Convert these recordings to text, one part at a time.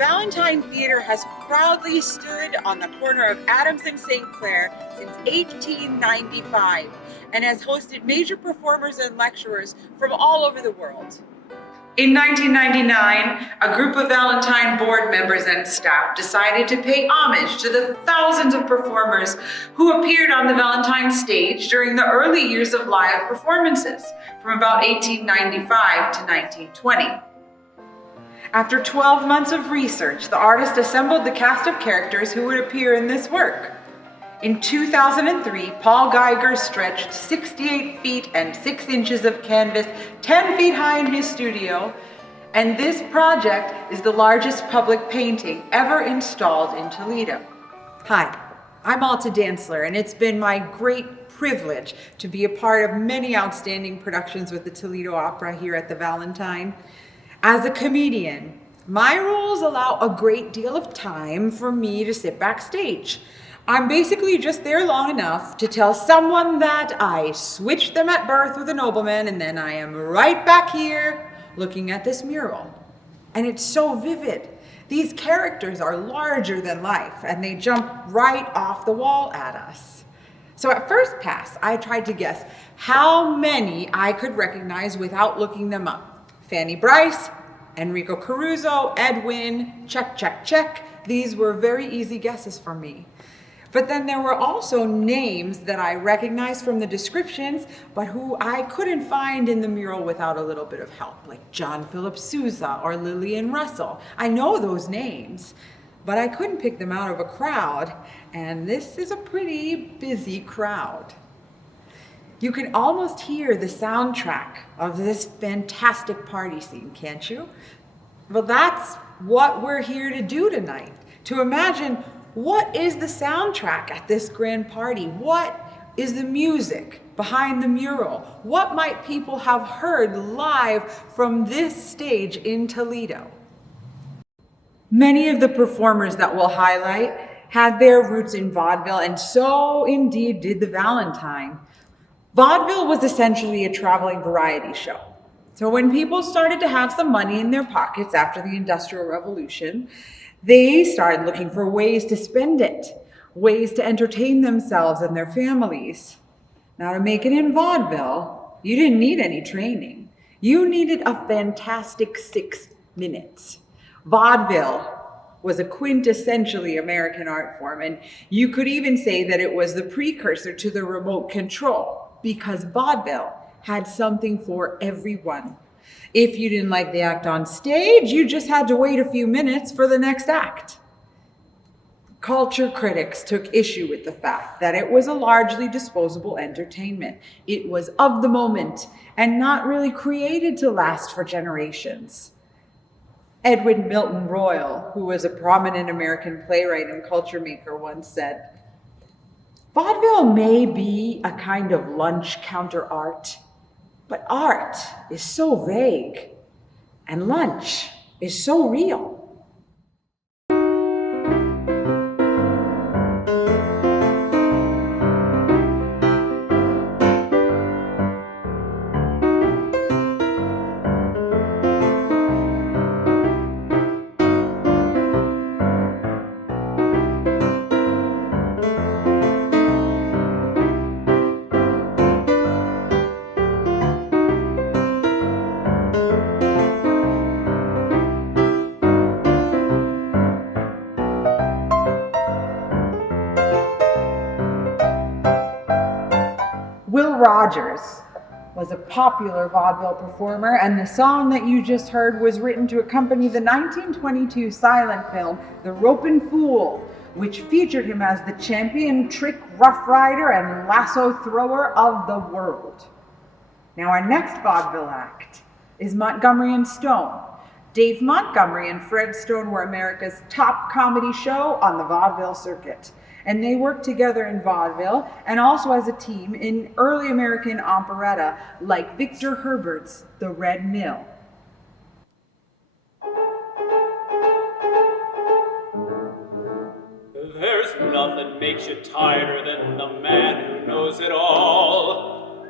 Valentine Theatre has proudly stood on the corner of Adams and St. Clair since 1895 and has hosted major performers and lecturers from all over the world. In 1999, a group of Valentine Board members and staff decided to pay homage to the thousands of performers who appeared on the Valentine stage during the early years of live performances, from about 1895 to 1920. After 12 months of research, the artist assembled the cast of characters who would appear in this work. In 2003, Paul Geiger stretched 68 feet and 6 inches of canvas 10 feet high in his studio, and this project is the largest public painting ever installed in Toledo. Hi, I'm Alta Dantzler, and it's been my great privilege to be a part of many outstanding productions with the Toledo Opera here at the Valentine. As a comedian, my roles allow a great deal of time for me to sit backstage. I'm basically just there long enough to tell someone that I switched them at birth with a nobleman, and then I am right back here looking at this mural. And it's so vivid. These characters are larger than life, and they jump right off the wall at us. So at first pass, I tried to guess how many I could recognize without looking them up. Fanny Bryce, Enrico Caruso, Edwin, check, check, check. These were very easy guesses for me. But then there were also names that I recognized from the descriptions, but who I couldn't find in the mural without a little bit of help, like John Philip Sousa or Lillian Russell. I know those names, but I couldn't pick them out of a crowd, and this is a pretty busy crowd. You can almost hear the soundtrack of this fantastic party scene, can't you? Well, that's what we're here to do tonight, to imagine what is the soundtrack at this grand party? What is the music behind the mural? What might people have heard live from this stage in Toledo? Many of the performers that we'll highlight had their roots in vaudeville, and so indeed did the Valentine. Vaudeville was essentially a traveling variety show. So when people started to have some money in their pockets after the Industrial Revolution, they started looking for ways to spend it, ways to entertain themselves and their families. Now, to make it in vaudeville, you didn't need any training. You needed a fantastic 6 minutes. Vaudeville was a quintessentially American art form, and you could even say that it was the precursor to the remote control, because vaudeville had something for everyone. If you didn't like the act on stage, you just had to wait a few minutes for the next act. Culture critics took issue with the fact that it was a largely disposable entertainment. It was of the moment and not really created to last for generations. Edwin Milton Royal, who was a prominent American playwright and culture maker, once said, "Vaudeville may be a kind of lunch counter art, but art is so vague, and lunch is so real." Rogers was a popular vaudeville performer, and the song that you just heard was written to accompany the 1922 silent film The Ropin' Fool, which featured him as the champion trick rough rider and lasso thrower of the world. Now, our next vaudeville act is Montgomery and Stone. Dave Montgomery and Fred Stone were America's top comedy show on the vaudeville circuit. And they worked together in vaudeville and also as a team in early American operetta like Victor Herbert's The Red Mill. There's nothing makes you tireder than the man who knows it all.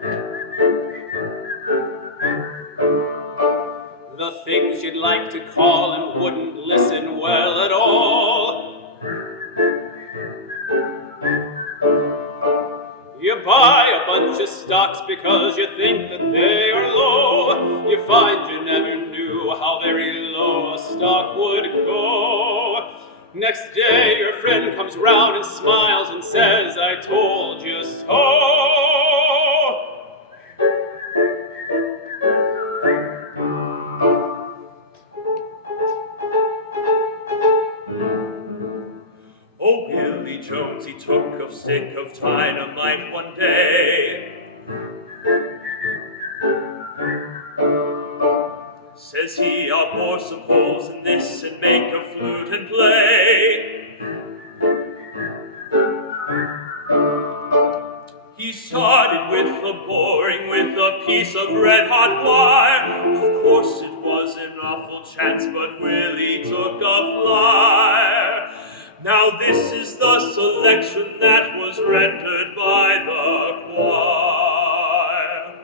The things names you'd like to call him wouldn't listen well at all. You buy a bunch of stocks because you think that they are low. You find you never knew how very low a stock would go. Next day your friend comes round and smiles and says, I told you so. Oh, Willie Jones, he took a stick of dynamite one day. Says he, I'll bore some holes in this and make a flute and play. He started with the boring with a piece of red-hot wire. Of course it was an awful chance, but Willie took a flyer. Now this is the selection that was rendered by the choir.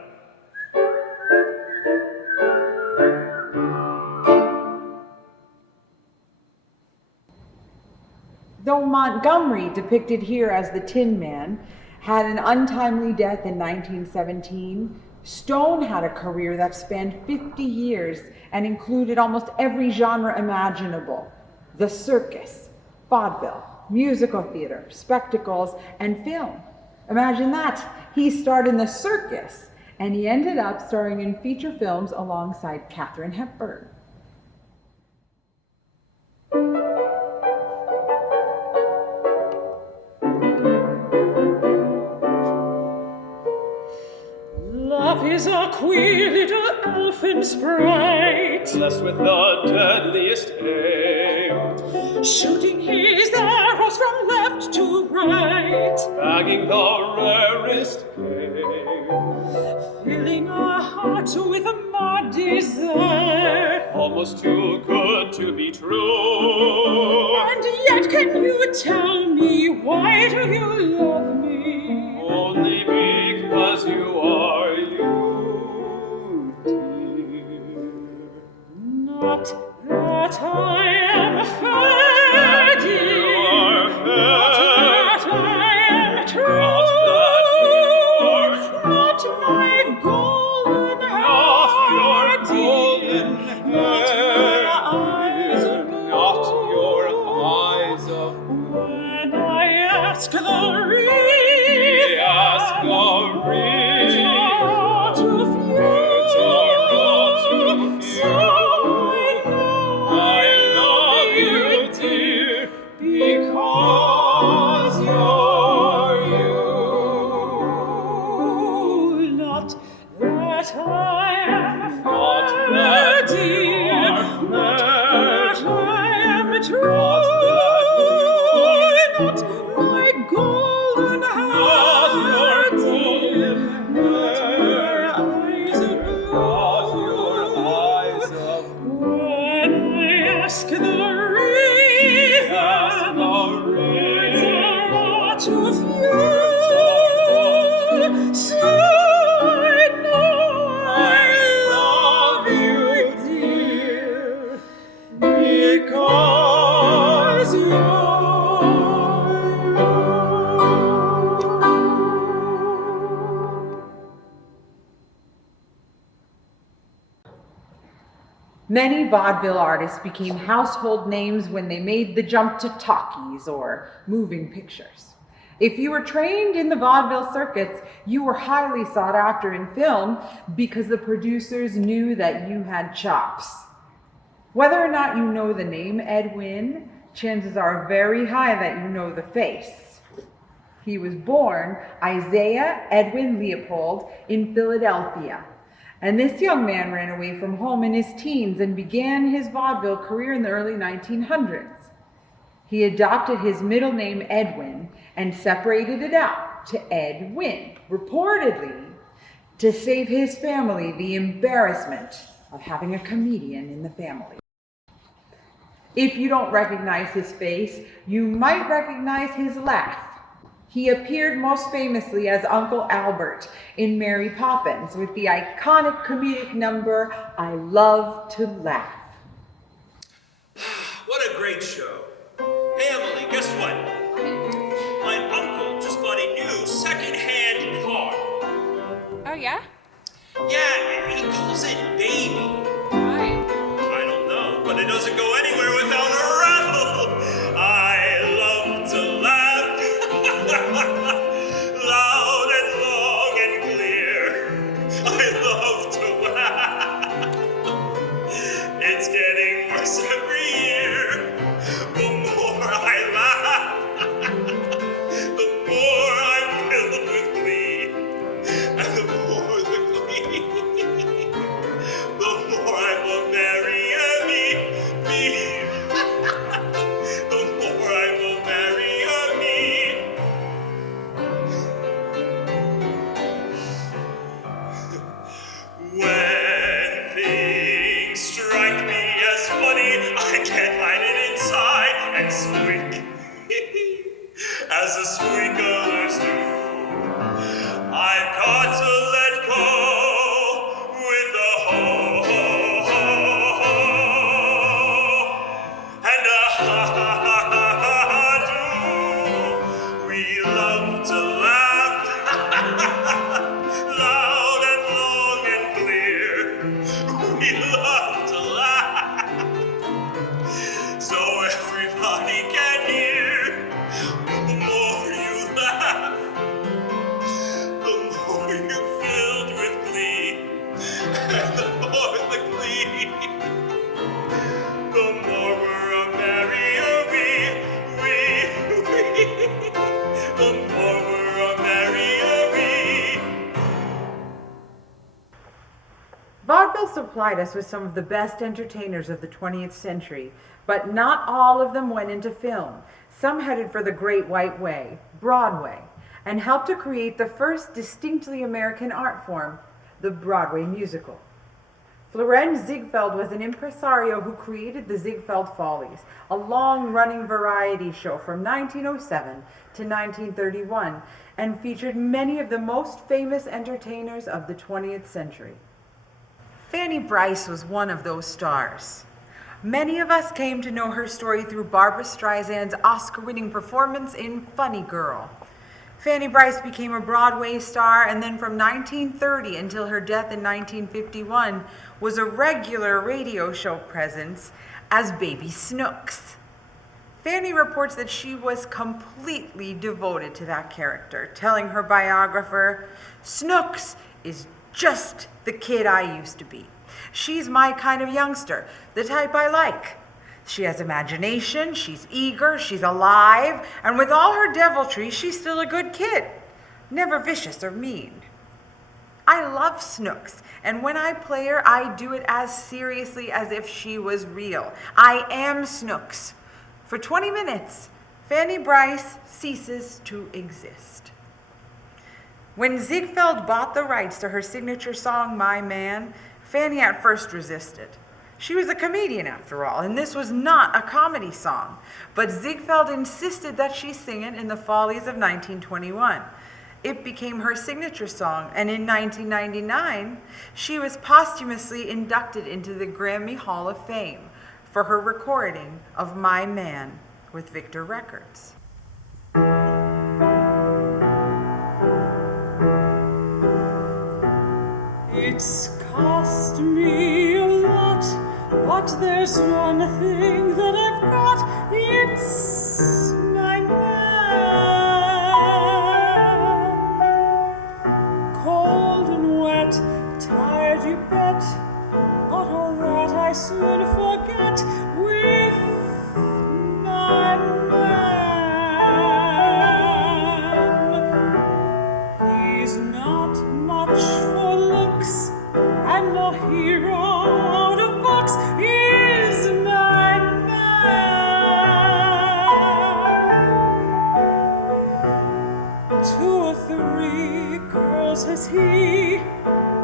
Though Montgomery, depicted here as the Tin Man, had an untimely death in 1917, Stone had a career that spanned 50 years and included almost every genre imaginable: the circus, vaudeville, musical theater, spectacles, and film. Imagine that. He starred in the circus, and he ended up starring in feature films alongside Katharine Hepburn. Love is a queer little elfin sprite, Blessed with the deadliest aim, shooting his arrows from left to right, bagging the rarest game, filling our hearts with a mad desire. almost too good to be true. And yet can you tell me, why do you love me? Only because you are you, dear. Not that I am fair, dear. You are Not fair. that I am true. Not that you are true. Not my golden Not your hair, golden dear. Not hair, my eyes dear. of Not your gold. eyes of When I ask the We ask reason, the reason. to few. Words are all too few. So I love you, dear, because you're you. Not that I am Not fair, that dear. you are Not fair. that I am true. Not that Not my golden Not hair, your dear. golden Not hair. my eyes of Not your eyes blue. of When I ask the Ask reason, the words reason. are too Words are few. So I know I love you, dear, because you're Many vaudeville artists became household names when they made the jump to talkies or moving pictures. If you were trained in the vaudeville circuits, you were highly sought after in film because the producers knew that you had chops. Whether or not you know the name Edwin, chances are very high that you know the face. He was born Isaiah Edwin Leopold in Philadelphia. And this young man ran away from home in his teens and began his vaudeville career in the early 1900s. He adopted his middle name Edwin and separated it out to Edwin, reportedly to save his family the embarrassment of having a comedian in the family. If you don't recognize his face, you might recognize his laugh. He appeared most famously as Uncle Albert in Mary Poppins with the iconic comedic number, I Love to Laugh. calls it baby. Why? I don't know, but it doesn't go anywhere without a rattle. I love to laugh. Loud and long and clear. I love to laugh. It's getting worse every year. The more I laugh, the more I'm filled with glee. And the more the glee, the more I will marry me. The more I will marry me. When things strike me as funny, I can't hide it inside and squeak as the squeakers do. I've got to let go with a ho ho ho ho and a ha ha ha ha ha do. We love to laugh loud and long and clear. We love to laugh so everybody can hear. The more you laugh, the more you're filled with glee, and the more the glee, the more we're a merry-a-we, the more we're a merry-a-we. Vaudeville supplied us with some of the best entertainers of the 20th century, but not all of them went into film. Some headed for the Great White Way, Broadway, and helped to create the first distinctly American art form, the Broadway musical. Florenz Ziegfeld was an impresario who created the Ziegfeld Follies, a long-running variety show from 1907 to 1931, and featured many of the most famous entertainers of the 20th century. Fanny Brice was one of those stars. Many of us came to know her story through Barbra Streisand's Oscar-winning performance in Funny Girl. Fanny Brice became a Broadway star, and then from 1930 until her death in 1951 was a regular radio show presence as Baby Snooks. Fanny reports that she was completely devoted to that character, telling her biographer, "Snooks is just the kid I used to be. She's my kind of youngster, the type I like. She has imagination, she's eager, she's alive, and with all her deviltry, she's still a good kid, never vicious or mean. I love Snooks, and when I play her, I do it as seriously as if she was real. I am Snooks. For 20 minutes, Fanny Brice ceases to exist." When Ziegfeld bought the rights to her signature song, My Man, Fanny at first resisted. She was a comedian after all, and this was not a comedy song. But Ziegfeld insisted that she sing it in the Follies of 1921. It became her signature song, and in 1999, she was posthumously inducted into the Grammy Hall of Fame for her recording of My Man with Victor Records. It's cost me a lot, but there's one thing that I've got. It's my man. Cold and wet, tired you bet, but all that I soon forget with my man. He's not much for looks, and no hero out of books is my man. 2 or 3 girls has he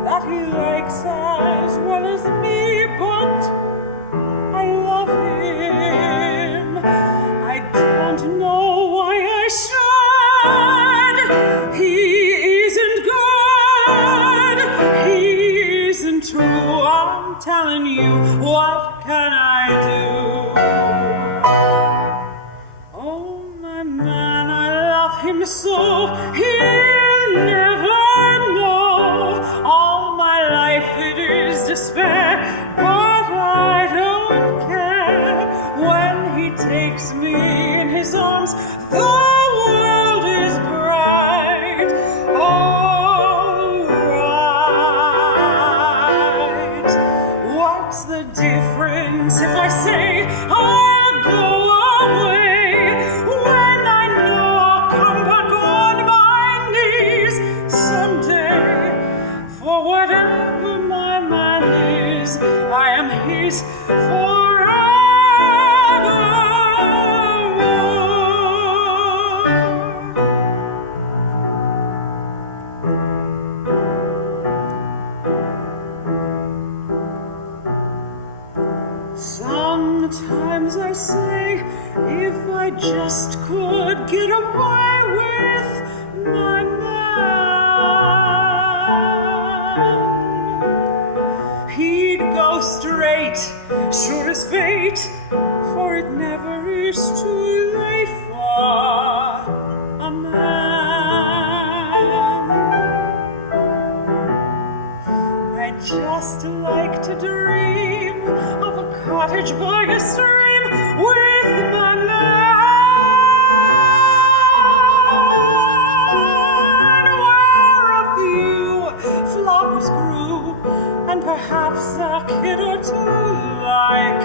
that he likes as well as me, but I love him. I don't know why I should. He isn't good. He isn't true. I'm telling you, what can I do? Oh, my man, I love him so. He'll never know. All my life it is What's the difference if I say I'll go away when I know I'll come back on my knees someday? For whatever my man is, I am his forever. Sometimes I say, if I just could get away with my man, he'd go straight, sure as fate, for it never is too late for a man. I'd just like to dream of a cottage by a stream with my man, where a few flowers grew, and perhaps a kid or two like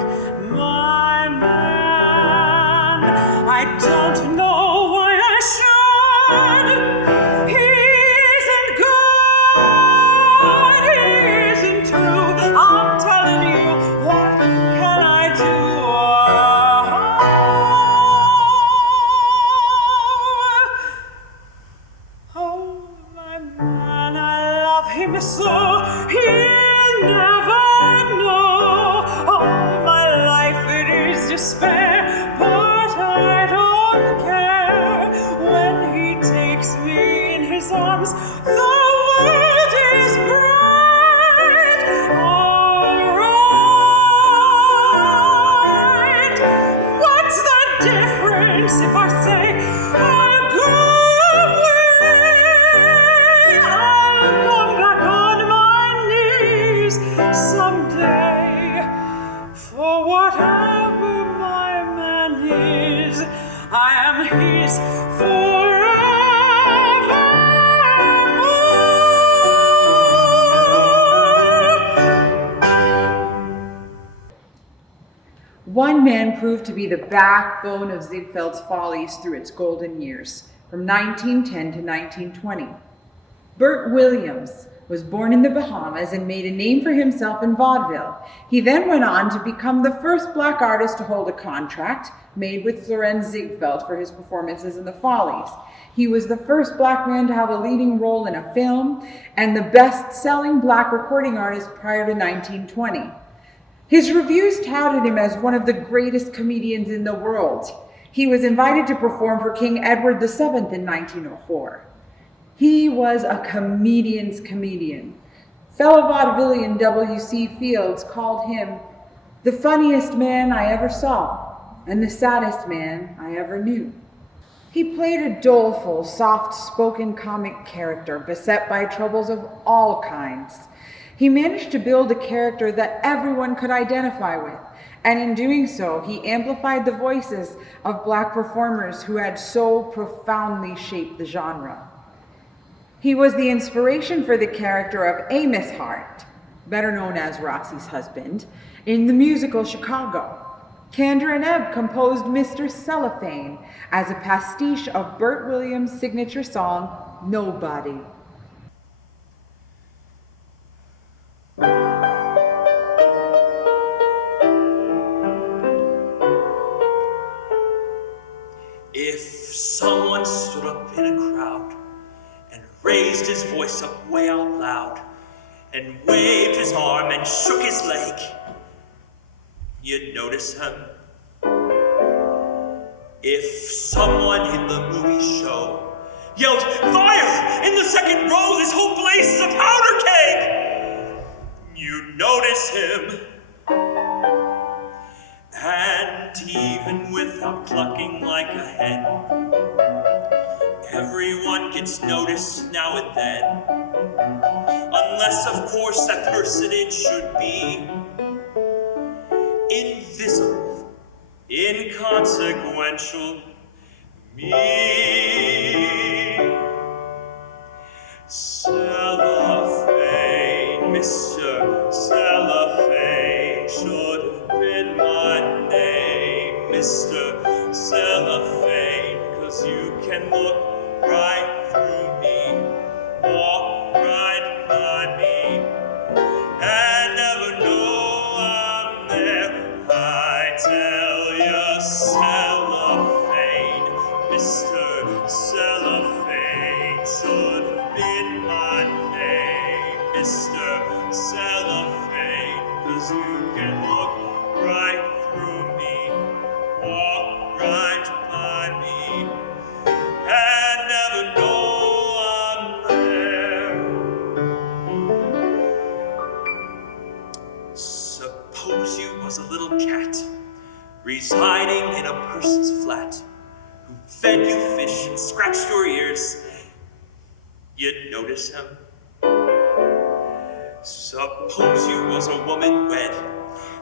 my man. I don't know why I should. He isn't good, he isn't true. I'm telling you, what can I do? Oh, my man, I love him so, he'll never know. All my life it is despair, but I don't care. When he takes me in his arms, the world is bright. Alright, what's the difference if I say I'll go away? I'll come back on my knees someday. For whatever my man is, I am his forevermore. One man proved to be the backbone of Ziegfeld's Follies through its golden years, from 1910 to 1920. Bert Williams was born in the Bahamas and made a name for himself in vaudeville. He then went on to become the first black artist to hold a contract made with Lorenz Ziegfeld for his performances in the Follies. He was the first black man to have a leading role in a film and the best-selling black recording artist prior to 1920. His reviews touted him as one of the greatest comedians in the world. He was invited to perform for King Edward VII in 1904. He was a comedian's comedian. Fellow vaudevillian W.C. Fields called him the funniest man I ever saw and the saddest man I ever knew. He played a doleful, soft-spoken comic character beset by troubles of all kinds. He managed to build a character that everyone could identify with, and in doing so, he amplified the voices of black performers who had so profoundly shaped the genre. He was the inspiration for the character of Amos Hart, better known as Roxy's husband, in the musical Chicago. Kander and Ebb composed Mr. Cellophane as a pastiche of Bert Williams' signature song, Nobody. If someone stood up in a crowd and raised his voice up way out loud and waved his arm and shook his leg, you'd notice him. If someone in the movie show yelled, "Fire! In the second row, this whole place is a powder keg!" you'd notice him. And even without clucking like a hen, everyone gets noticed now and then. Unless, of course, that personage should be invisible, inconsequential, me. Cellophane, Mr. Cellophane, 'cause you can look right through me, walk right by me, and never know I'm there. Suppose you was a little cat residing in a person's flat, who fed you fish and scratched your ears. You'd notice him. Suppose you was a woman wed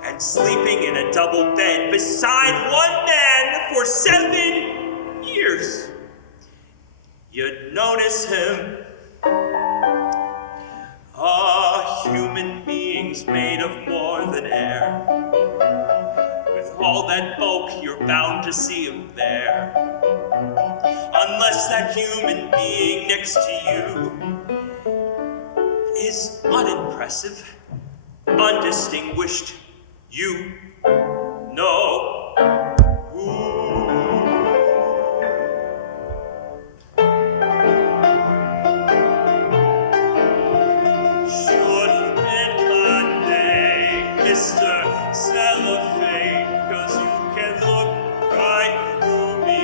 and sleeping in a double bed beside one man for 7 years. You'd notice him. Human beings made of more than air. With all that bulk, you're bound to see him there. Unless that human being next to you is unimpressive, undistinguished, you know who. Should have been my name, Mr. Cellophane, 'cause you can look right through me,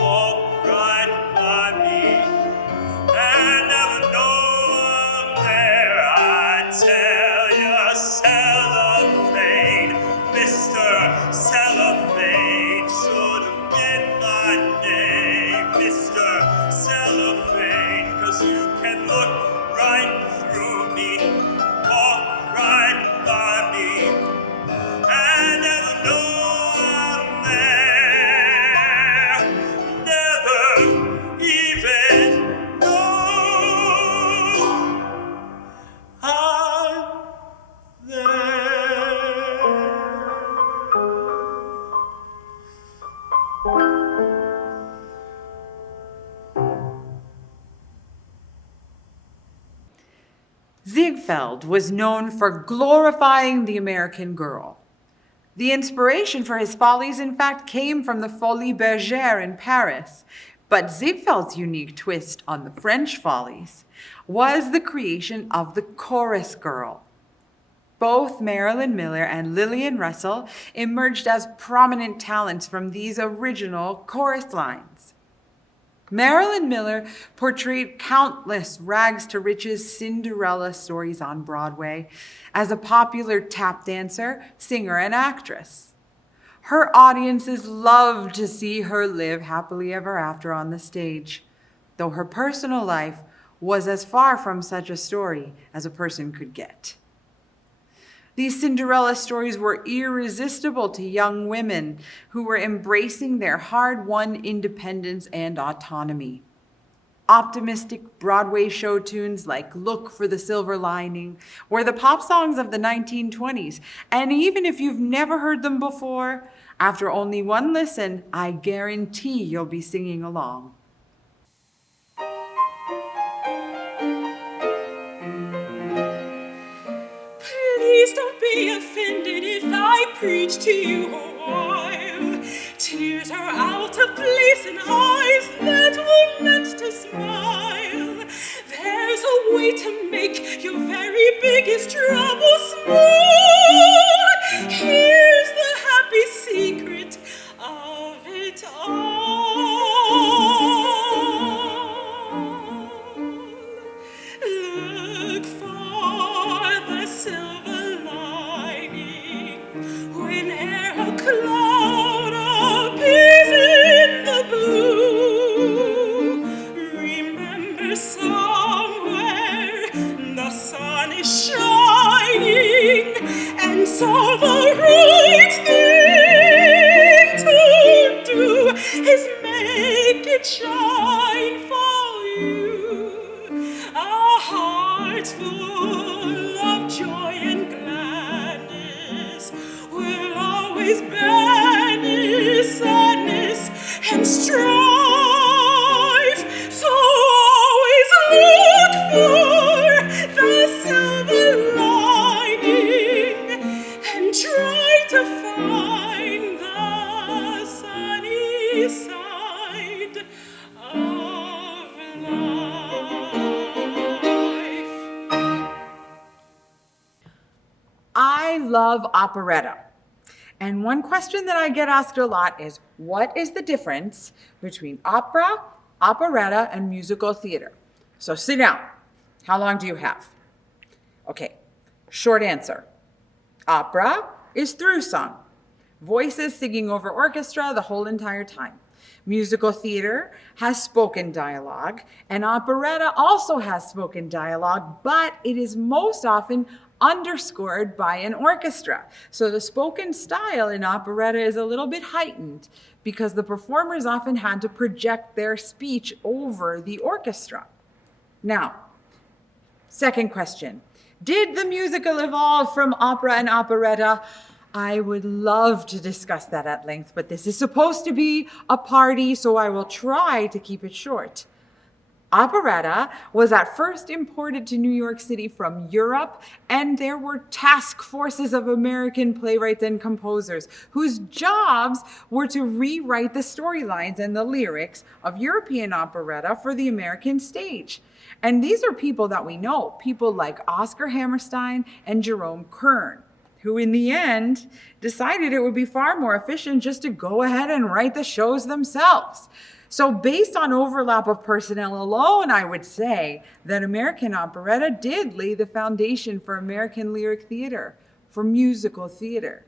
walk right by me, and never know I'm there. I tell you, Cellophane, Mr. Cellophane, should have been my name, Mr. Cellophane, 'cause you can look right through me, walk right by me, and never know I'm there. Never even know I'm there. Ziegfeld was known for glorifying the American girl. The inspiration for his follies, in fact, came from the Folies Bergère in Paris, but Ziegfeld's unique twist on the French follies was the creation of the chorus girl. Both Marilyn Miller and Lillian Russell emerged as prominent talents from these original chorus lines. Marilyn Miller portrayed countless rags-to-riches Cinderella stories on Broadway as a popular tap dancer, singer, and actress. Her audiences loved to see her live happily ever after on the stage, though her personal life was as far from such a story as a person could get. These Cinderella stories were irresistible to young women who were embracing their hard-won independence and autonomy. Optimistic Broadway show tunes like Look for the Silver Lining were the pop songs of the 1920s, and even if you've never heard them before, after only one listen, I guarantee you'll be singing along. Please don't be offended if I preach to you a while. Tears are out of place in eyes that were meant to smile. There's a way to make your very biggest trouble small. Here's the happy secret of it all. Look for the silver lining whene'er a cloud appears in the blue. Remember somewhere the sun is shining, and so the right thing to do is make it shine for you. A heart full of joy and gladness will always banish sadness and strife. So always look for the silver lining and try to find the sunny side of life. I love operetta. And one question that I get asked a lot is, what is the difference between opera, operetta, and musical theater? So sit down. How long do you have? Okay, short answer. Opera is through song. Voices singing over orchestra the whole entire time. Musical theater has spoken dialogue, and operetta also has spoken dialogue, but it is most often underscored by an orchestra. So the spoken style in operetta is a little bit heightened because the performers often had to project their speech over the orchestra. Now, second question. Did the musical evolve from opera and operetta? I would love to discuss that at length, but this is supposed to be a party, so I will try to keep it short. Operetta was at first imported to New York City from Europe, and there were task forces of American playwrights and composers whose jobs were to rewrite the storylines and the lyrics of European operetta for the American stage. And these are people that we know, people like Oscar Hammerstein and Jerome Kern, who in the end decided it would be far more efficient just to go ahead and write the shows themselves. So based on overlap of personnel alone, I would say that American operetta did lay the foundation for American lyric theater, for musical theater.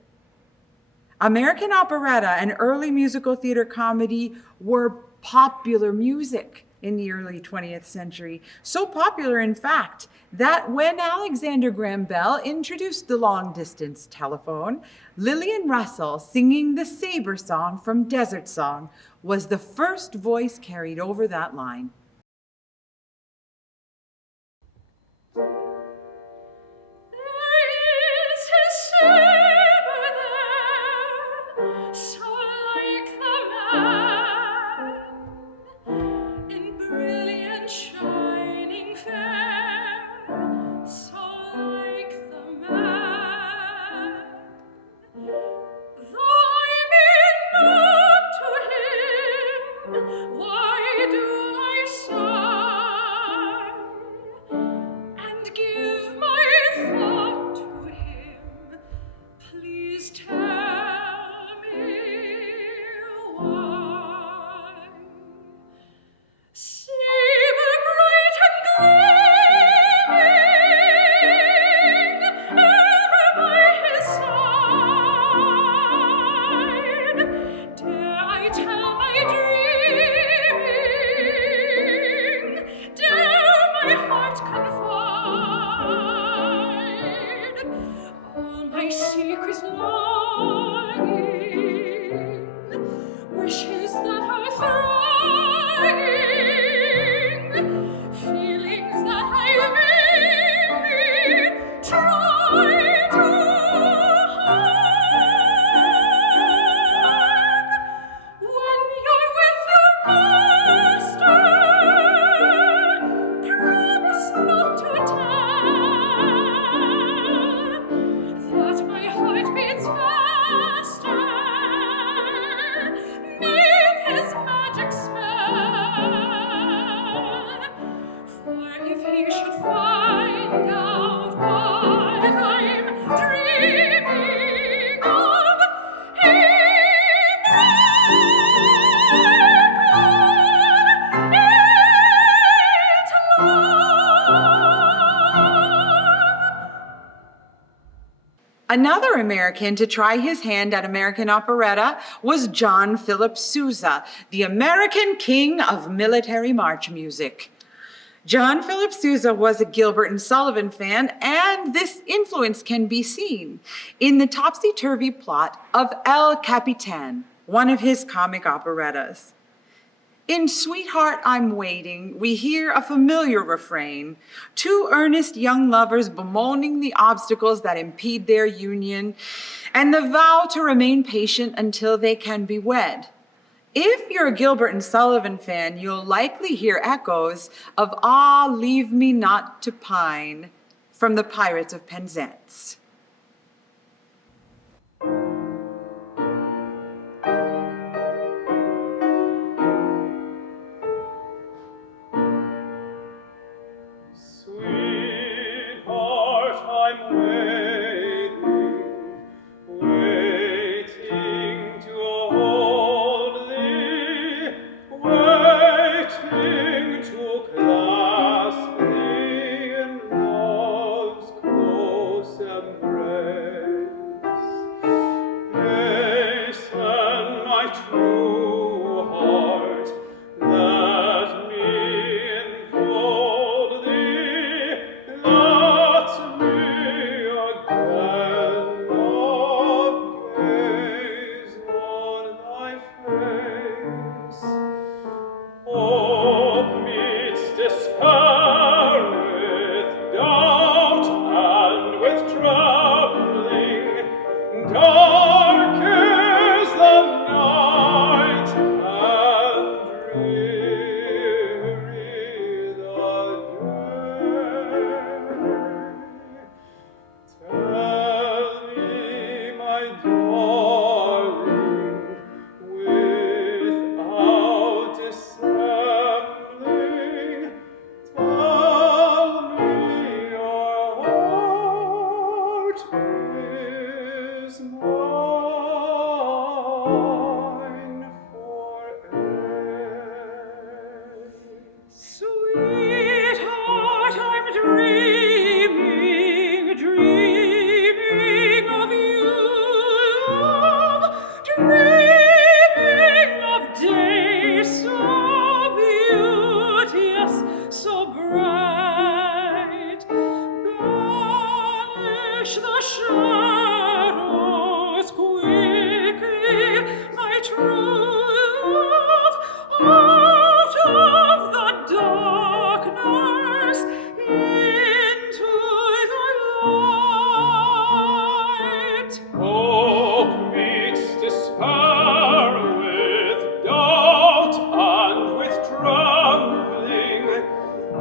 American operetta and early musical theater comedy were popular music in the early 20th century. So popular, in fact, that when Alexander Graham Bell introduced the long-distance telephone, Lillian Russell singing the Saber song from Desert Song was the first voice carried over that line. Another American to try his hand at American operetta was John Philip Sousa, the American king of military march music. John Philip Sousa was a Gilbert and Sullivan fan, and this influence can be seen in the topsy-turvy plot of El Capitan, one of his comic operettas. In Sweetheart, I'm Waiting, we hear a familiar refrain, two earnest young lovers bemoaning the obstacles that impede their union and the vow to remain patient until they can be wed. If you're a Gilbert and Sullivan fan, you'll likely hear echoes of Ah, Leave Me Not to Pine from the Pirates of Penzance. Sweetheart, I'm waiting is mine forever. Sweetheart, I'm dreaming of you, love, dreaming of days so beauteous, so bright. Banish the shadows quickly, my true love, out of the darkness into the light. Hope meets despair with doubt and with trembling.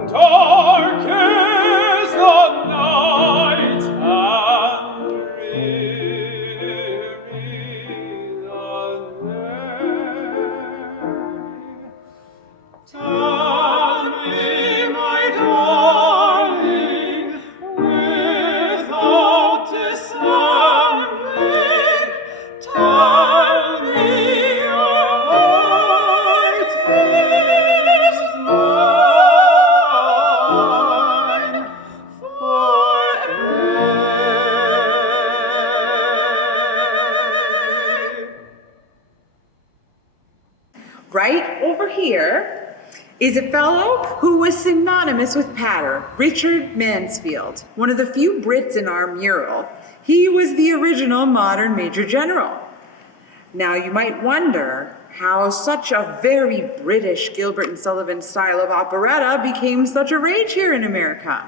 Dark is the night and dreary the day. Tell me, my darling, without dissembling, tell me your heart is mine forever. Right over here is a fellow who was synonymous with Patter, Richard Mansfield, one of the few Brits in our mural. He was the original modern Major General. Now you might wonder how such a very British Gilbert and Sullivan style of operetta became such a rage here in America.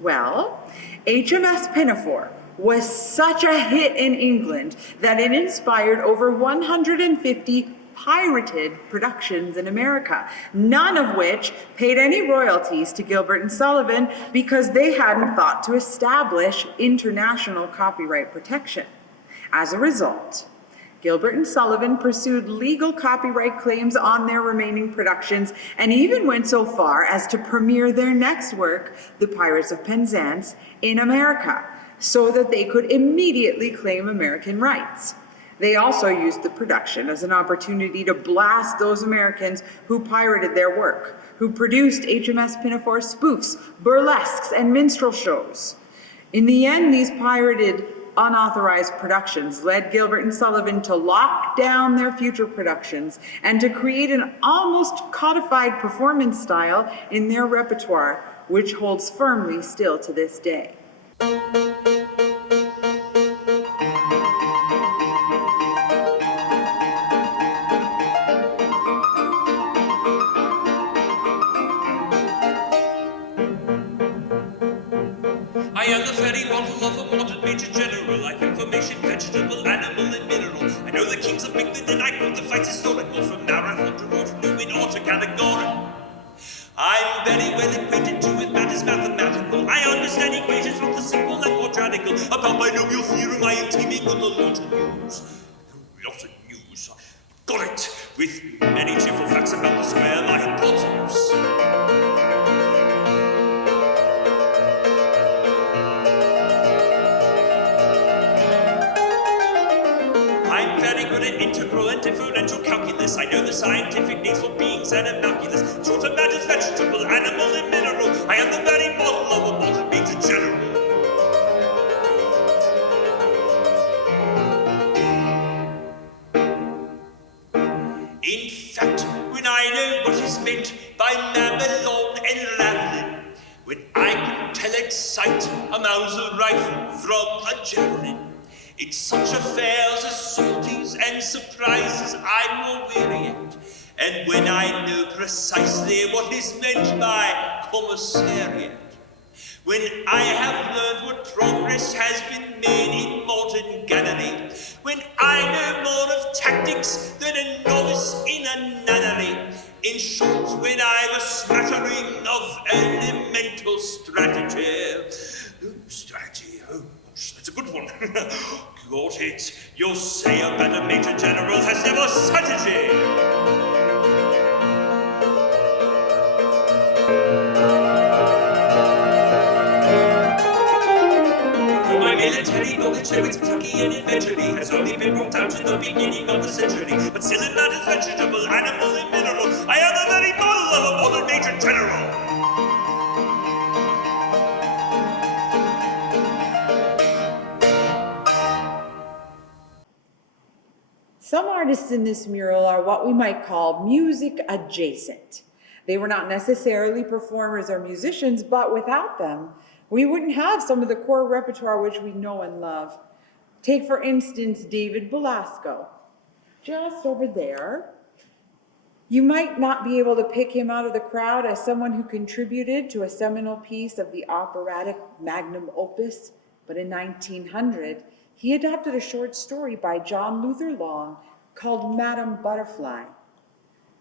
Well, HMS Pinafore was such a hit in England that it inspired over 150 pirated productions in America, none of which paid any royalties to Gilbert and Sullivan because they hadn't thought to establish international copyright protection. As a result, Gilbert and Sullivan pursued legal copyright claims on their remaining productions and even went so far as to premiere their next work, The Pirates of Penzance, in America, so that they could immediately claim American rights. They also used the production as an opportunity to blast those Americans who pirated their work, who produced HMS Pinafore spoofs, burlesques, and minstrel shows. In the end, these pirated, unauthorized productions led Gilbert and Sullivan to lock down their future productions and to create an almost codified performance style in their repertoire, which holds firmly still to this day. I am the very model of a modern Major General. I have information, vegetable, animal, and mineral. I know the kings of England and I quote the fights historical from Marathon to Waterloo in or to categorical. I'm very well acquainted too with matters mathematical. I understand equations from the simple and quadratical. About binomial theorem I am teeming with a lot of news. Got it! With many cheerful facts about the square line hypotenuse. I'm very good at integral and differential calculus. I know the scientific names for beings and animalculous. Short of matters, vegetable, animal, and mineral. I am the very model of a modern Major General. In fact, when I know what is meant by mamelon and ravelin, when I can tell at sight a Mauser rifle from a javelin, in such affairs as sorties and surprises I'm more weary at, and when I know precisely what is meant by commissariat, when I have learned what progress has been made in modern gunnery, when I know more of tactics than a novice in a nunnery, in short, when I've a smattering of elemental strategy. Strategy, oh gosh, that's a good one. Got it. You'll say a better Major General has never strategy. My military knowledge, though it's plucky and inventory, down to the beginning of the century. But still I'm not as vegetable, animal, and mineral. I am the very model of a modern major general. Some artists in this mural are what we might call music adjacent. They were not necessarily performers or musicians, but without them, we wouldn't have some of the core repertoire which we know and love. Take, for instance, David Belasco, just over there. You might not be able to pick him out of the crowd as someone who contributed to a seminal piece of the operatic magnum opus, but in 1900, he adapted a short story by John Luther Long called Madame Butterfly.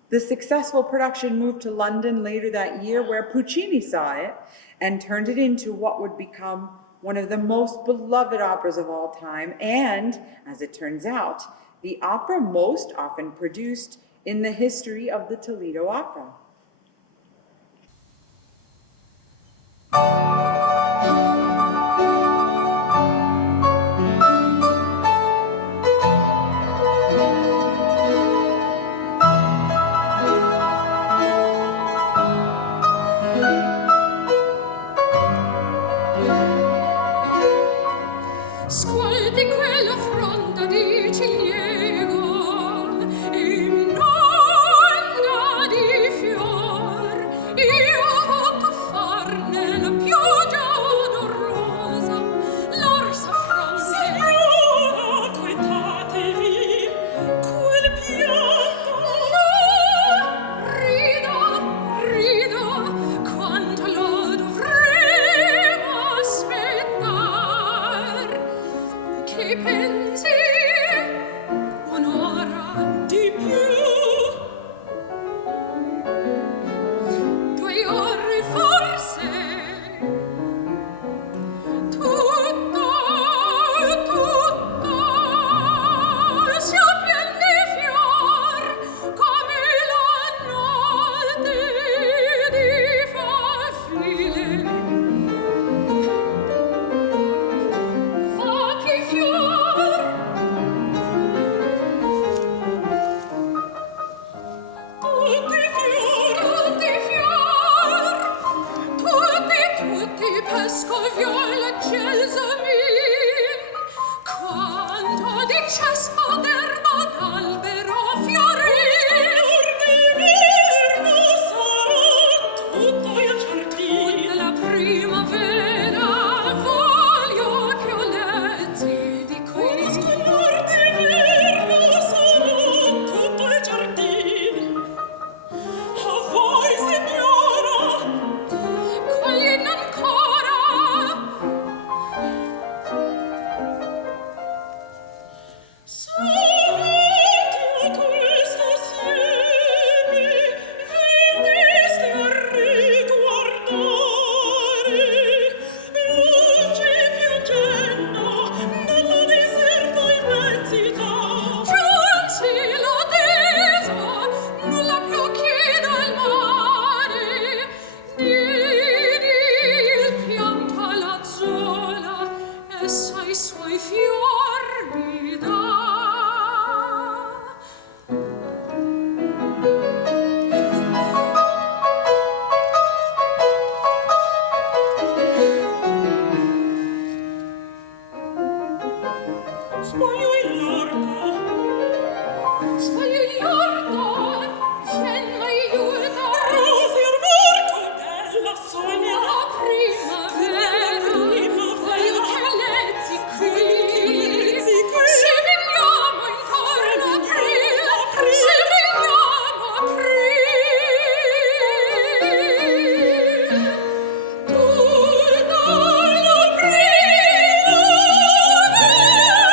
The successful production moved to London later that year, where Puccini saw it and turned it into what would become one of the most beloved operas of all time, and, as it turns out, the opera most often produced in the history of the Toledo Opera. Sguardi quella fronda di ciliego e minonda di fior, io vo farne la pioggia odorosa, l'orsa fronde. Signora, quetatevi, quel pianto. No, rido, quanto lo dovremo aspettar. Che pensi un'ora di più? 2 ore forse? Tutto si appiende fior come la notte di faffile. Fatti fior, tutti pesco viola gelsamin, quanto di cespo d'erba d'albero fiorin. L'inverno sarà tutto il giardin, nella primavera voglio che olezzi di qui. Uno scolor d'inverno sarà tutto il giardin. A voi, signora, quegli ancora. Sovente a questo sieme veniste a riguardare, luce piangendo nella deserta immensità. Giunsi l'odesa, nulla più chiedo al mare, vidi il pianto alla zola, essa i suoi fior mi dà. Spoglio il lordo, vien l'aiuto. Rosi al varco della sogna. La primavera, voglio che lezzi qui. Se veniamo intorno a aprile, se veniamo a aprile. Tutto l'aprile vero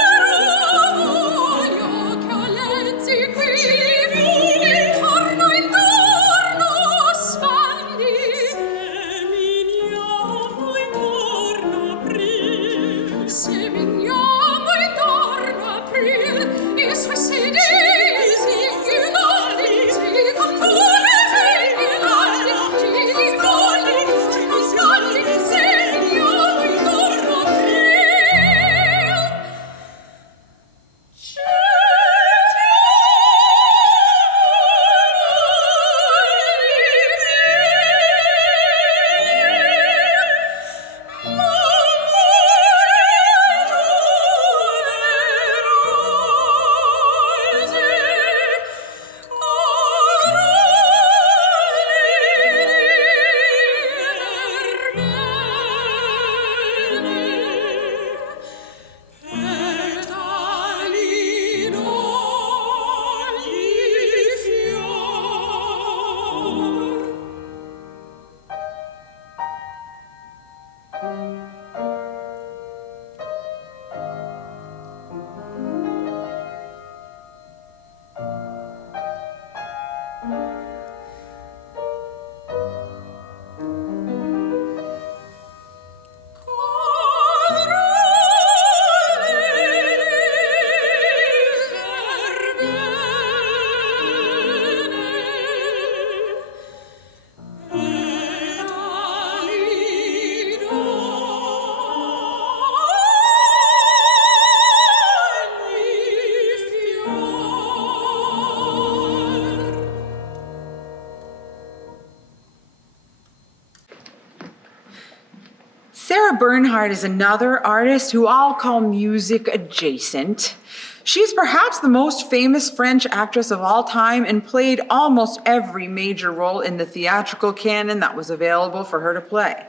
Bernhardt is another artist who I'll call music adjacent. She's perhaps the most famous French actress of all time and played almost every major role in the theatrical canon that was available for her to play.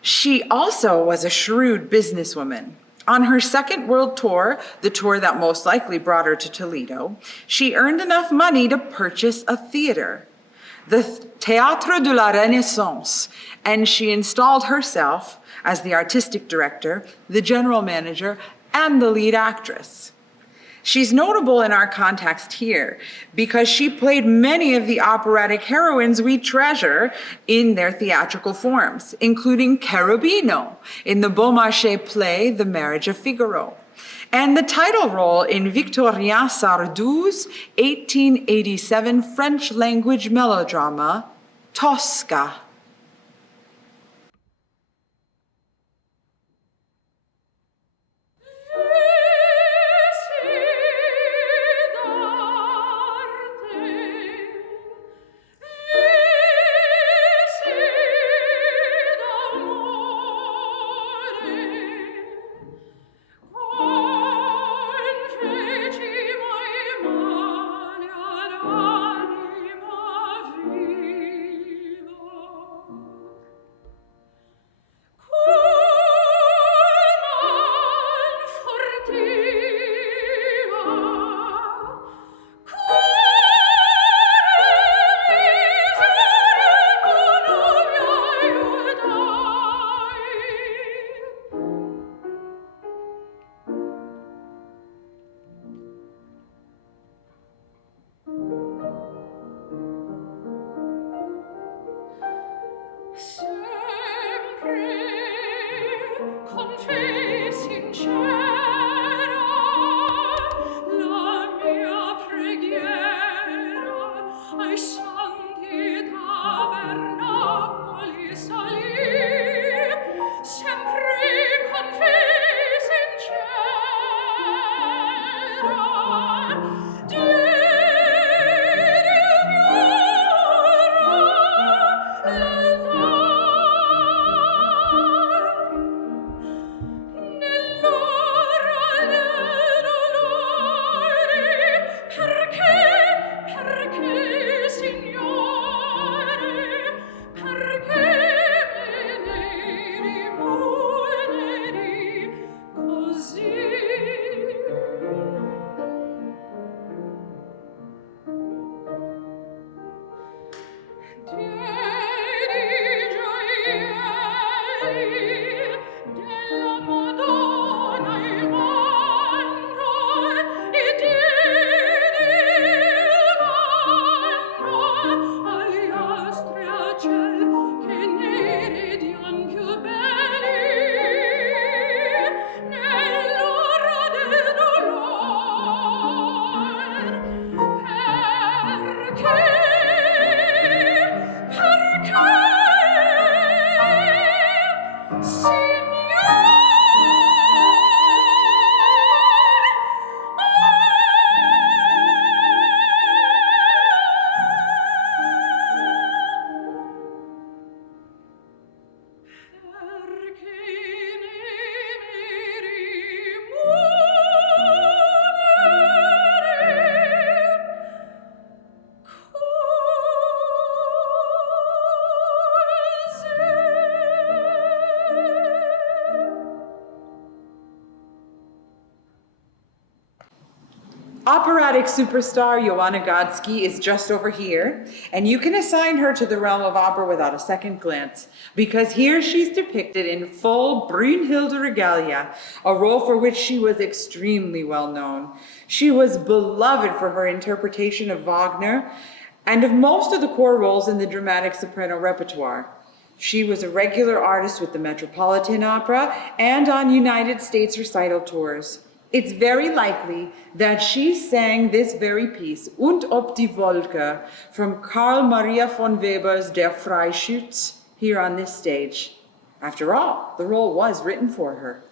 She also was a shrewd businesswoman. On her second world tour, the tour that most likely brought her to Toledo, she earned enough money to purchase a theater, the Théâtre de la Renaissance, and she installed herself as the artistic director, the general manager, and the lead actress. She's notable in our context here because she played many of the operatic heroines we treasure in their theatrical forms, including Cherubino in the Beaumarchais play The Marriage of Figaro, and the title role in Victorien Sardou's 1887 French language melodrama, Tosca. Operatic superstar Joanna Godsky is just over here, and you can assign her to the realm of opera without a second glance, because here she's depicted in full Brünnhilde regalia, a role for which she was extremely well known. She was beloved for her interpretation of Wagner and of most of the core roles in the dramatic soprano repertoire. She was a regular artist with the Metropolitan Opera and on United States recital tours. It's very likely that she sang this very piece, Und ob die Wolke, from Karl Maria von Weber's Der Freischütz, here on this stage. After all, the role was written for her.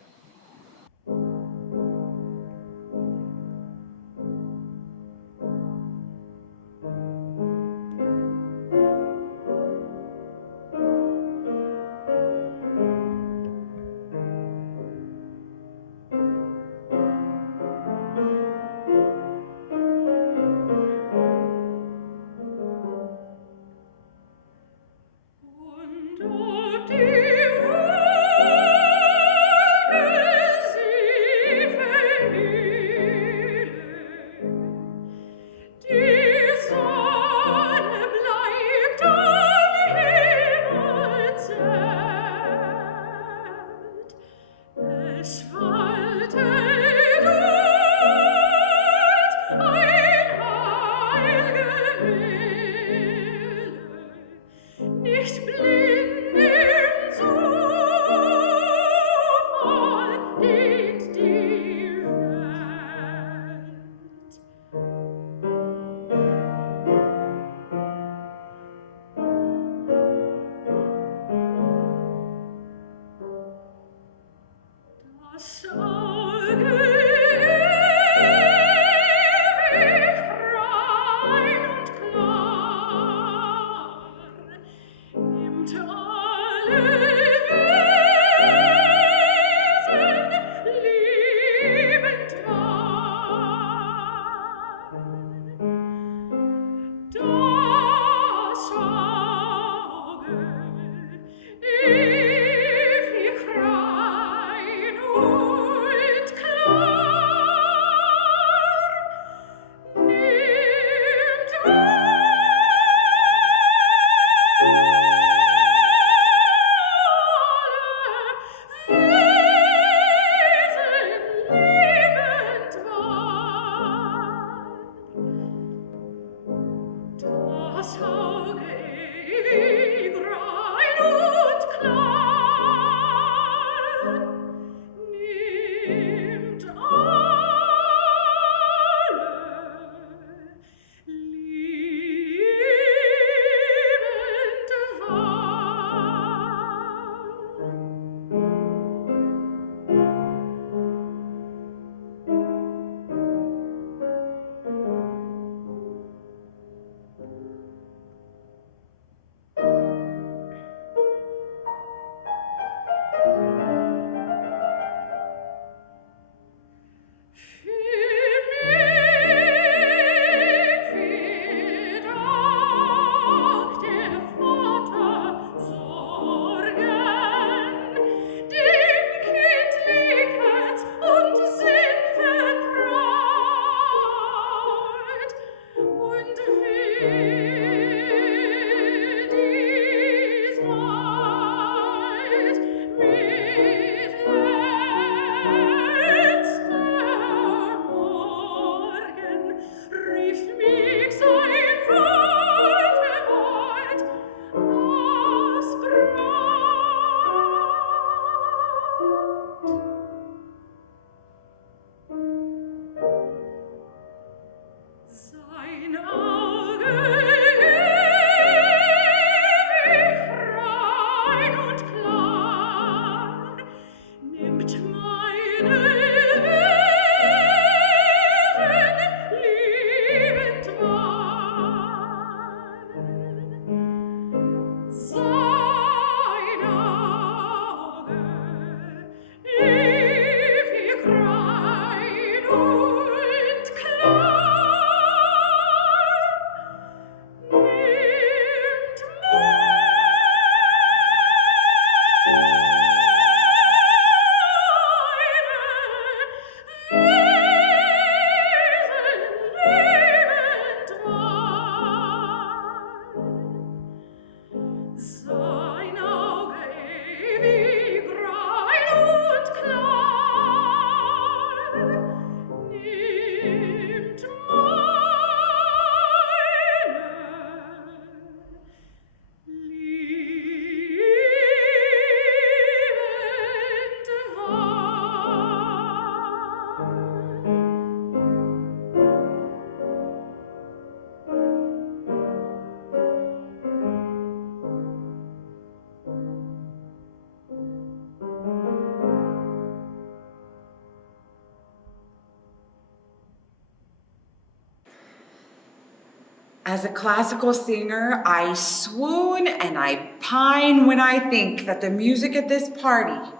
As a classical singer, I swoon and I pine when I think that the music at this party,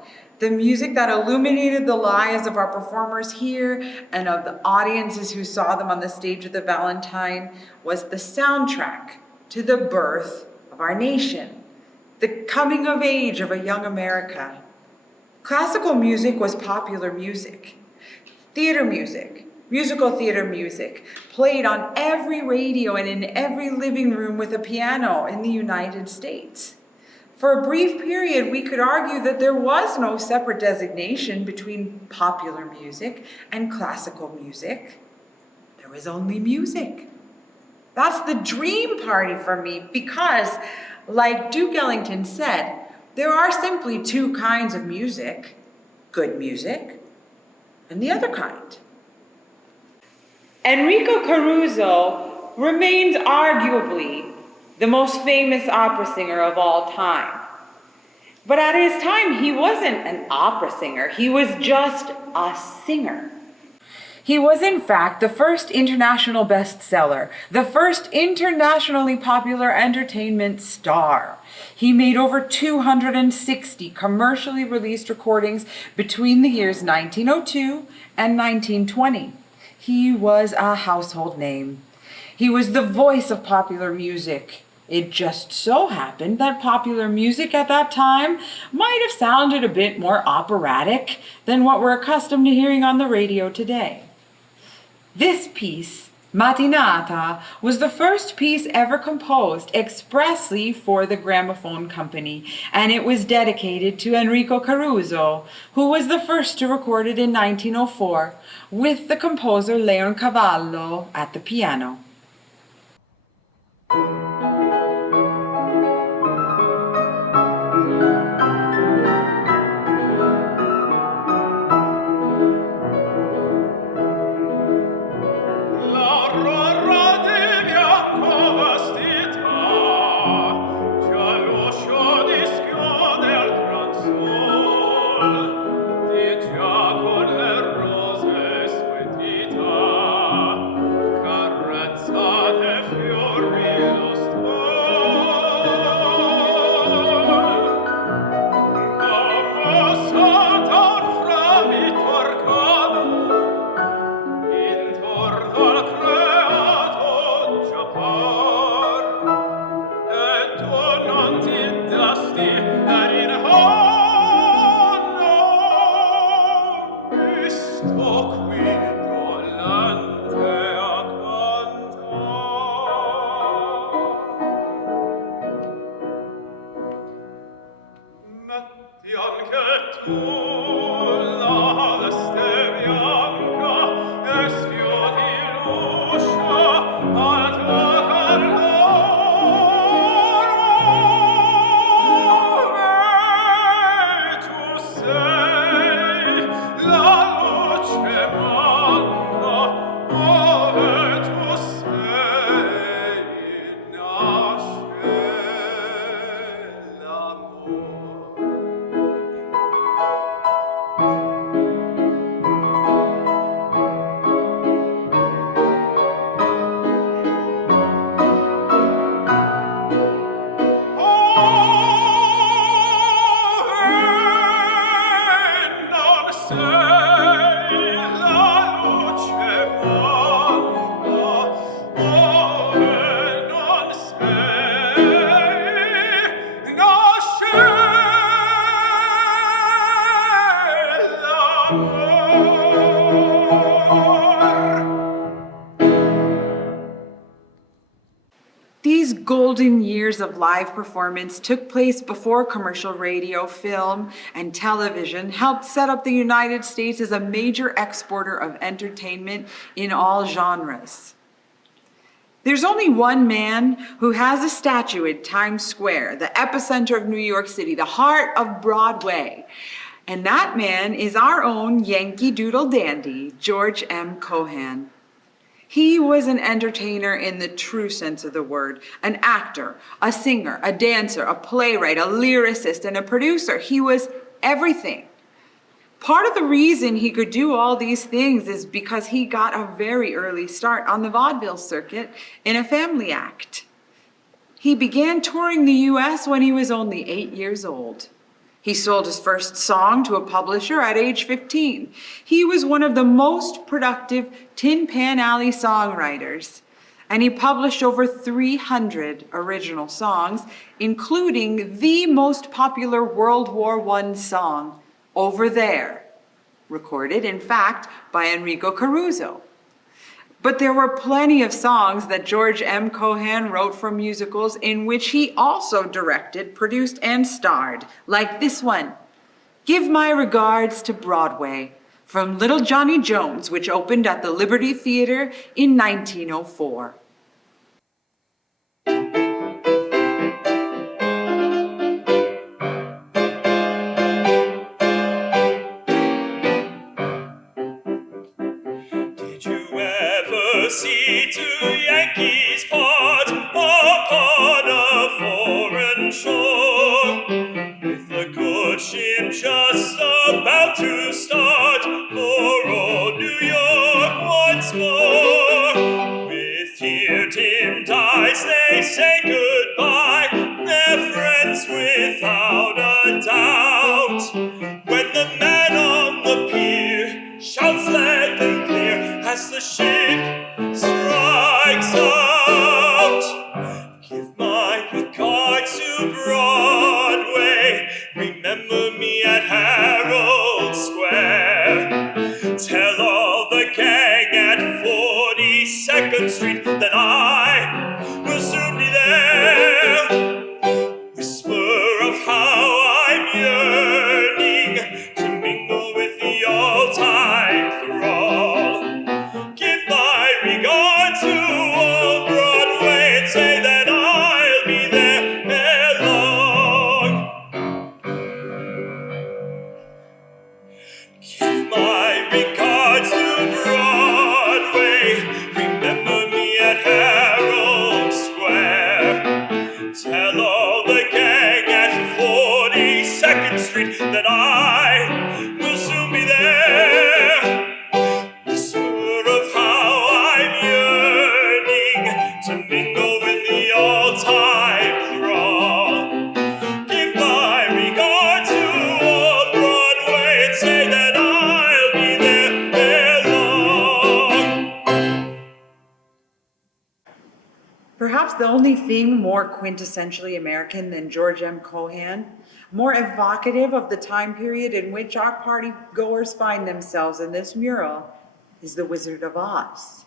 the music that illuminated the lives of our performers here and of the audiences who saw them on the stage of the Valentine, was the soundtrack to the birth of our nation, the coming of age of a young America. Classical music was popular music. Theater music, musical theater music, played on every radio and in every living room with a piano in the United States. For a brief period, we could argue that there was no separate designation between popular music and classical music. There was only music. That's the dream party for me because, like Duke Ellington said, there are simply two kinds of music, good music and the other kind. Enrico Caruso remains arguably the most famous opera singer of all time. But at his time, he wasn't an opera singer. He was just a singer. He was, in fact, the first international bestseller, the first internationally popular entertainment star. He made over 260 commercially released recordings between the years 1902 and 1920. He was a household name. He was the voice of popular music. It just so happened that popular music at that time might have sounded a bit more operatic than what we're accustomed to hearing on the radio today. This piece, Mattinata, was the first piece ever composed expressly for the gramophone company, and it was dedicated to Enrico Caruso, who was the first to record it in 1904 with the composer Leoncavallo at the piano. These golden years of live performance took place before commercial radio, film, and television helped set up the United States as a major exporter of entertainment in all genres. There's only one man who has a statue in Times Square, the epicenter of New York City, the heart of Broadway. And that man is our own Yankee Doodle dandy, George M. Cohan. He was an entertainer in the true sense of the word, an actor, a singer, a dancer, a playwright, a lyricist, and a producer. He was everything. Part of the reason he could do all these things is because he got a very early start on the vaudeville circuit in a family act. He began touring the US when he was only 8 years old. He sold his first song to a publisher at age 15. He was one of the most productive Tin Pan Alley songwriters, and he published over 300 original songs, including the most popular World War I song, Over There, recorded, in fact, by Enrico Caruso. But there were plenty of songs that George M. Cohan wrote for musicals in which he also directed, produced, and starred, like this one, Give My Regards to Broadway, from Little Johnny Jones, which opened at the Liberty Theatre in 1904. See two Yankees part upon a foreign shore, with the good ship just about to start for old New York once more. With tear-dimmed eyes they say goodbye, they're friends without a doubt. When the man on the pier shouts let them clear as the ship strikes out. Give my regards to Broadway, remember me at Herald Square. Tell all the gang at 42nd Street that I will soon be there. Whisper of how I'm yearning to mingle with the all-time thrall. Give my regards to old Broadway and say that I'll be there ere long. Give my regards to Broadway, remember me at Herald Square. Tell all the gang at 42nd Street that I will soon be there. To mingle with the all-time thrall. Give my regards to old Broadway and say that I'll be there ere long. Perhaps the only thing more quintessentially American than George M. Cohan, more evocative of the time period in which our party goers find themselves in this mural, is The Wizard of Oz.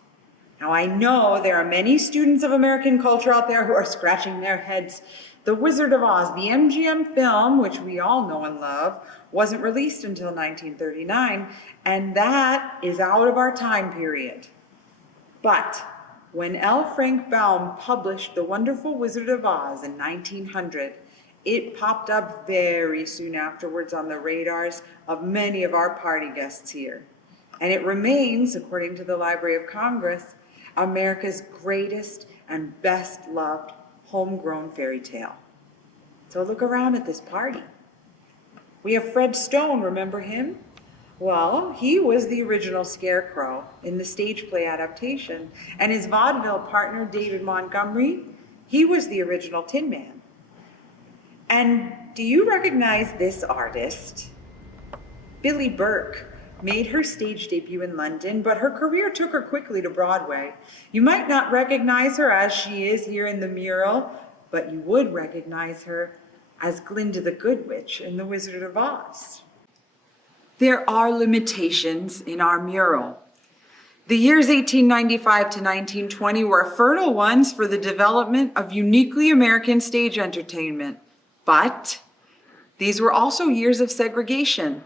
Now, I know there are many students of American culture out there who are scratching their heads. The Wizard of Oz, the MGM film, which we all know and love, wasn't released until 1939, and that is out of our time period. But when L. Frank Baum published The Wonderful Wizard of Oz in 1900, it popped up very soon afterwards on the radars of many of our party guests here. And it remains, according to the Library of Congress, America's greatest and best loved homegrown fairy tale. So look around at this party. We have Fred Stone, remember him? Well, he was the original Scarecrow in the stage play adaptation, and his vaudeville partner, David Montgomery, he was the original Tin Man. And do you recognize this artist? Billie Burke made her stage debut in London, but her career took her quickly to Broadway. You might not recognize her as she is here in the mural, but you would recognize her as Glinda the Good Witch in The Wizard of Oz. There are limitations in our mural. The years 1895 to 1920 were fertile ones for the development of uniquely American stage entertainment, but these were also years of segregation.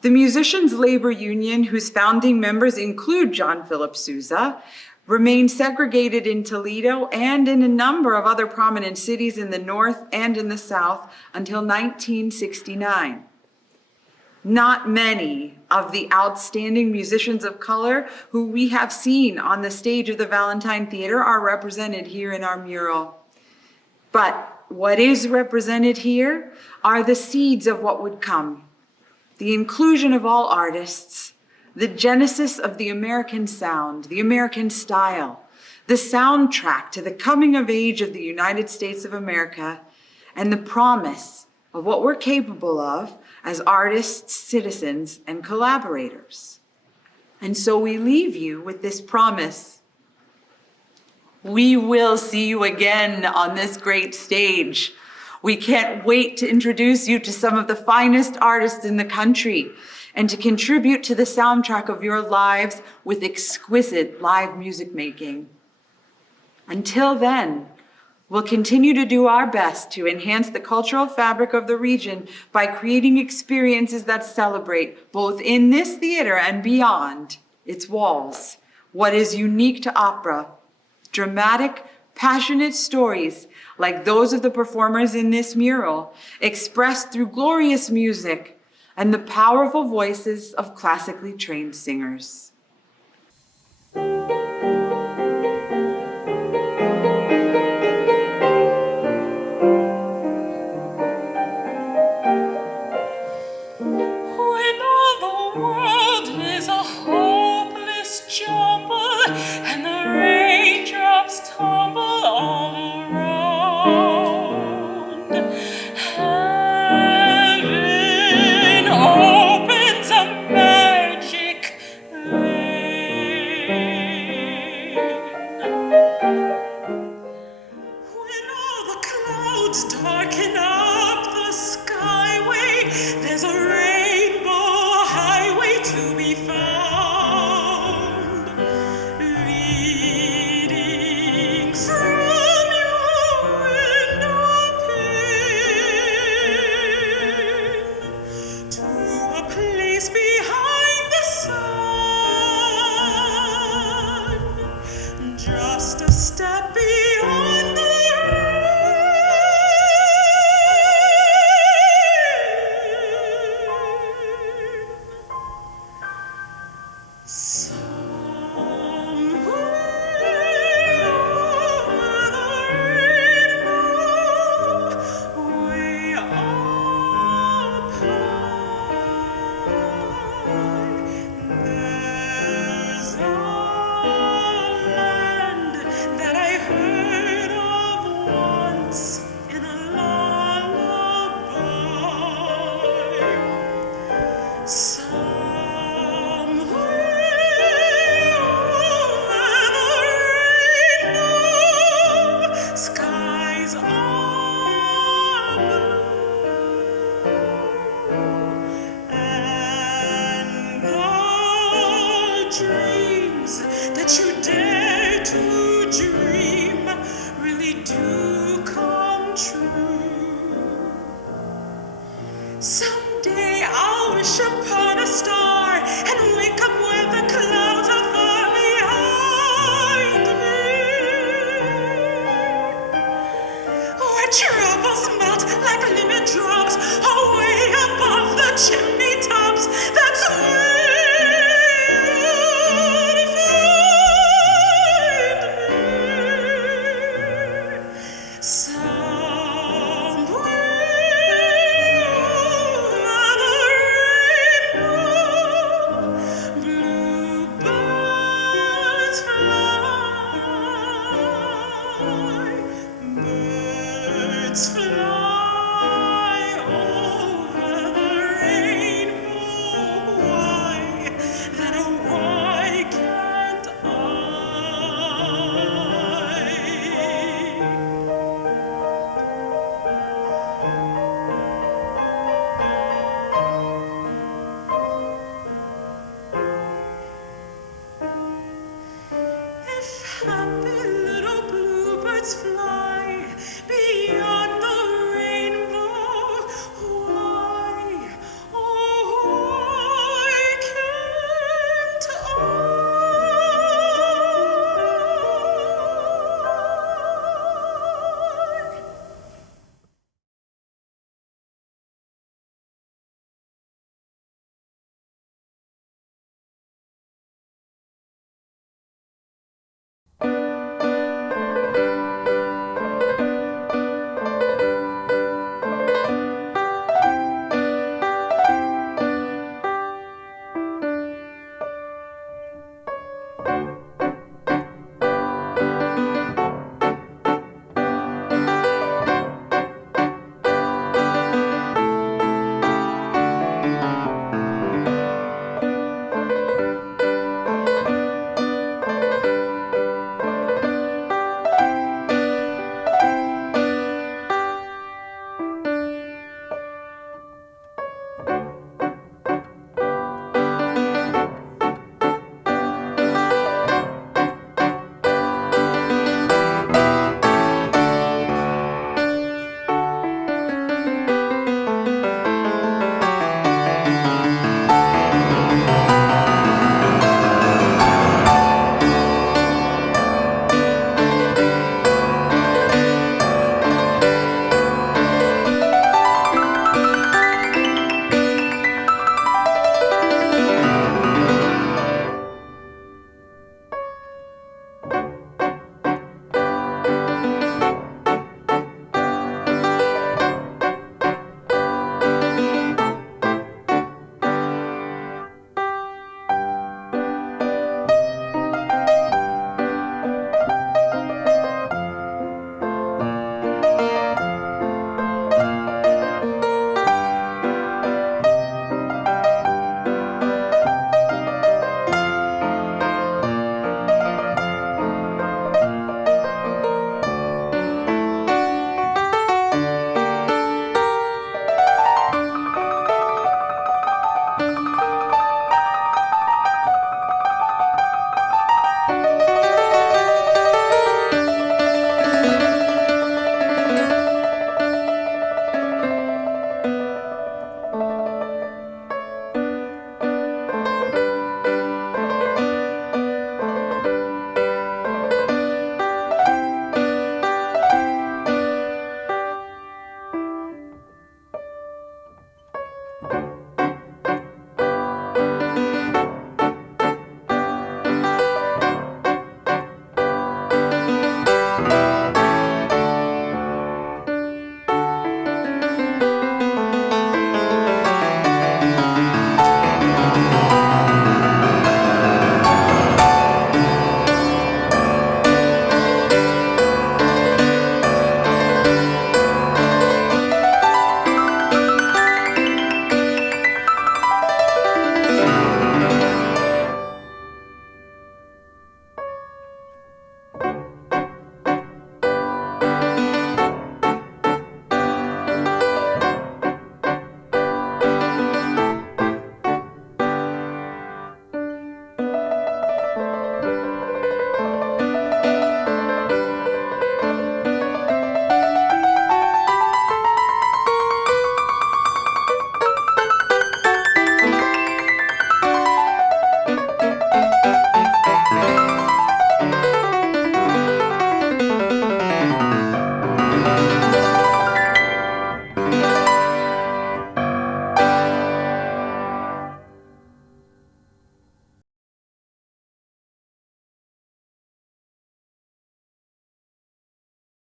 The Musicians' Labor Union, whose founding members include John Philip Sousa, remained segregated in Toledo and in a number of other prominent cities in the North and in the South until 1969. Not many of the outstanding musicians of color who we have seen on the stage of the Valentine Theatre are represented here in our mural. But what is represented here are the seeds of what would come. the inclusion of all artists, the genesis of the American sound, the American style, the soundtrack to the coming of age of the United States of America, and the promise of what we're capable of as artists, citizens, and collaborators. And so we leave you with this promise. We will see you again on this great stage. We can't wait to introduce you to some of the finest artists in the country and to contribute to the soundtrack of your lives with exquisite live music making. Until then, we'll continue to do our best to enhance the cultural fabric of the region by creating experiences that celebrate, both in this theater and beyond its walls, what is unique to opera: dramatic, passionate stories like those of the performers in this mural, expressed through glorious music and the powerful voices of classically trained singers. Jumble and the raindrops tumble all around. Heaven opens a magic vein. When all the clouds darken up the skyway, there's a rainbow highway to be found. Step beyond the someday I'll wish upon a star and wake up where the clouds are far behind me, where troubles melt like lemon drops away above the chimney tops. That's where happy little bluebirds fly.